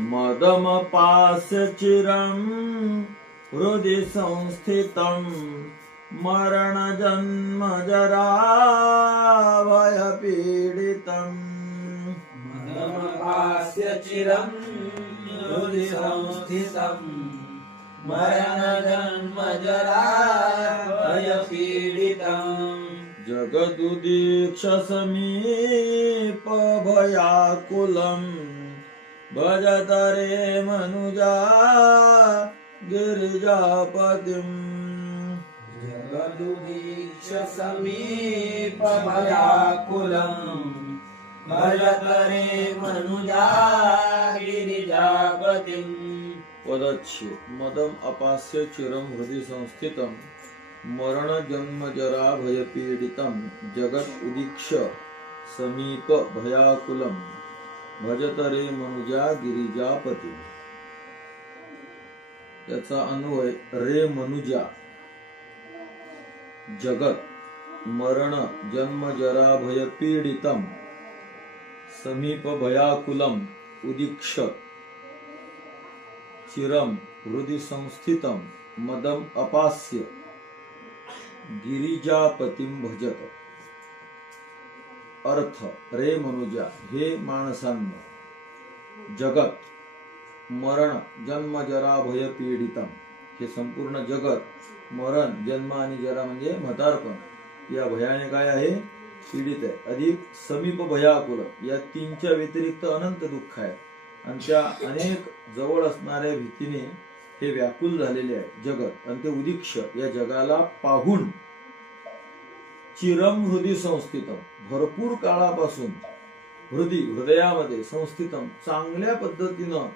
मदमपास्य चिरं हृदि संस्थितं मरणजन्मजरा भयपीडितम्। मदमपास्य चिरं हृदि संस्थितं मरणजन्मजरा भयपीडितम्। जगदुदीक्ष समीपभयाकुलं भजत रे मनुजा गिरिजापतिम्। जगदुदीक्ष समीपभयाकुलं भजत रे मनुजा गिरिजापतिम्। पदच्छे मदम अपास्य चिरं हृदि संस्थितं मरण जन्म जरा भयपीडितं जगत उदीक्ष समीप भयाकुलं भजत रे मनुजा गिरिजापती। याचा अन्वय रे मनुजा जगत मरण जन्म जरा भयपीडितं समीप भयाकुलं उदीक्ष चिरम हृदि संस्थितं मदम अपास्य गिरिजापतिं भजत। अर्थ रे मनुजा हे माणसांनो, जगत मरण जन्म जरा भय पीडितम हे संपूर्ण जगत मरण जन्म आणि जरा म्हणजे म्हातारपण या भयाने काय आहे पीडित आहे। अधिक समीप भयाकुल या तीनच्या व्यतिरिक्त अनंत दुःख आहे आणि त्या अनेक जवळ असणाऱ्या भीतीने हे व्याकुल झालेले आहे जगत आणि ते उदीक्ष या जगाला पाहून चिरम हृदय संस्थितम भरपूर काळापासून हृदयामध्ये संस्थितम चांगल्या पद्धतीनं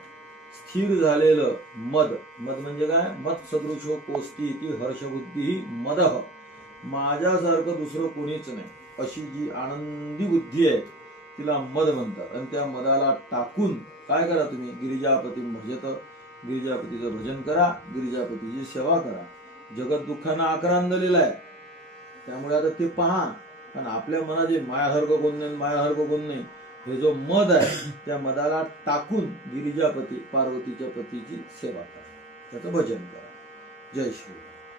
स्थिर झालेलं मद म्हणजे काय मत सदृशो कोस्ती इति हर्षबुद्धी मदह माझ्यासारखं दुसरं कोणीच नाही अशी जी आनंदी बुद्धी आहे तिला मद म्हणतात। आणि त्या मदाला टाकून काय करा तुम्ही गिरिजापती भजत गिरिजापतीचं भजन करा गिरिजापतीची सेवा करा। जगत दुःखानं आक्रांदलेलं आहे त्यामुळे आता ते पहा आणि आपल्या मनात जे मायासारखं कोण नाही हे जो मद आहे त्या मदाला टाकून गिरिजापती पार्वतीच्या पतीची सेवा करा त्याचं भजन करा। जय श्री